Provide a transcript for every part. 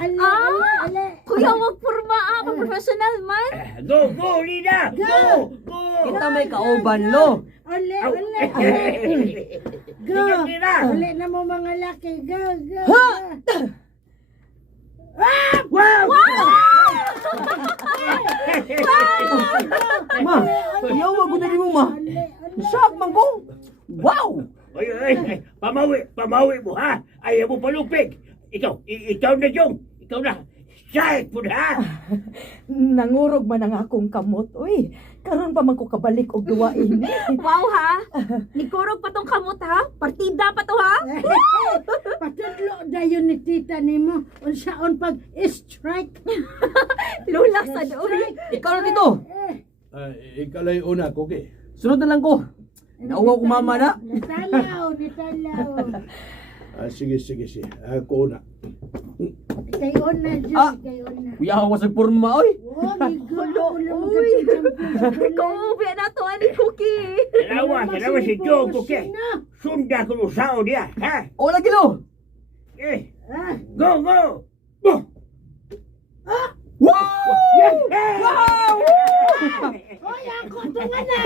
Ale. Kuya, wag porma professional man. Go, Lina! Go! Kita may kauban, lo. Ale. Go. Sige, Lina! Ale na mo mga laki. Go. Wow! Ma, ayaw wag na mo, ma. Shock man ko. Wow! Ay, pamawi mo ha! Ayaw mo palupig! Ikaw na Jong! Ikaw na! Shite po na! Nangurog man ang akong kamot. Uy, karon pa man ko kabalik og duwain. Wow ha. Nikurog pa tong kamot ha. Partida pa to ha. Patudlo dayon ni tita nimo. Unsaon pag strike. Lulak sa doon. Ikaw na dito. Ikaw lang yung una, Koki. Sunod na lang ko. Nauwaw ko mama na. Natalaw. Sige. Ako una. Kayo na, Ah. Jun. Kayo na. Kuya ako sa porma, oy. Oh, Ulo, uy. Kaubi na to ani Cookie. Salawa si Jong, kuke! Sunda ko ng sao niya, ha? O lagi, lo. Go! Wow! Wow! Oy, ako tong anak.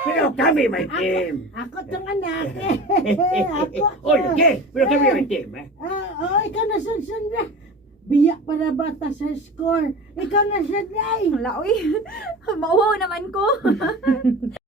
Pero kami may team! Ako tong anak. Pero kami may team, ha? Ikaw na sunsun na. Biyak para bata sa score. Ikaw na siya, Day. Wala uy. Mauwaw naman ko.